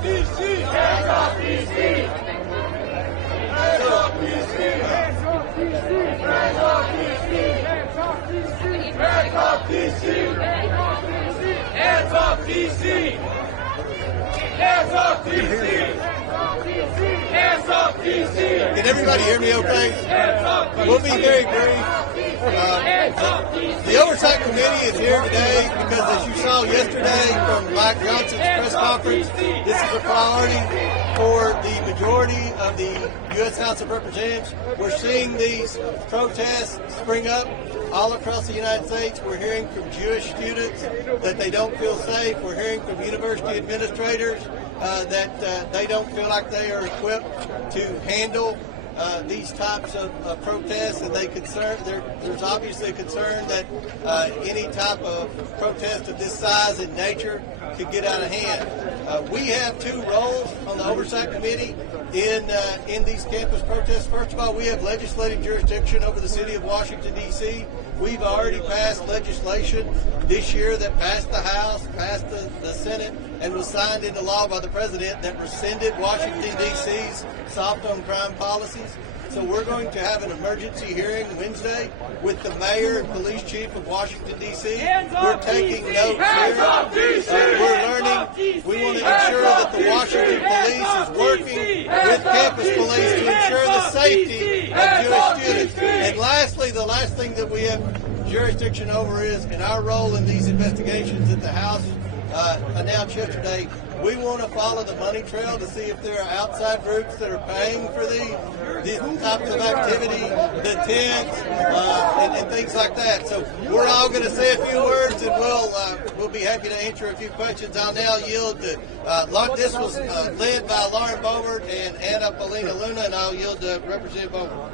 DC! Hands off DC! Hands off DC! Hands off DC! Hands off DC! Hands off DC! Hands off DC! Hands off DC! Hands off DC! Can everybody hear me okay? We'll be very brief. The Oversight Committee is here today because, as you saw yesterday from Mike Johnson's press conference, this is a priority for the majority of the U.S. House of Representatives. We're seeing these protests spring up all across the United States. We're hearing from Jewish students that they don't feel safe. We're hearing from university administrators that they don't feel like they are equipped to handle these types of protests, and there's obviously a concern that any type of protest of this size and nature could get out of hand. We have two roles on the Oversight Committee in these campus protests. First of all, we have legislative jurisdiction over the city of Washington, D.C. We've already passed legislation this year that passed the House, passed the Senate, and was signed into law by the President that rescinded Washington, D.C.'s soft on crime policies. So we're going to have an emergency hearing Wednesday with the mayor and police chief of Washington, D.C. We're taking notes here. We're learning. We want to ensure that the Washington police is working with campus police to ensure the safety of Jewish students. And lastly, the last thing that we have jurisdiction over is, in our role in these investigations that the House announced yesterday, we want to follow the money trail to see if there are outside groups that are paying for these types of activity, the tents, and things like that. So we're all going to say a few words, and we'll be happy to answer a few questions. I'll now yield to this was led by Lauren Bovert and Anna Paulina Luna, and I'll yield to Representative Bovert.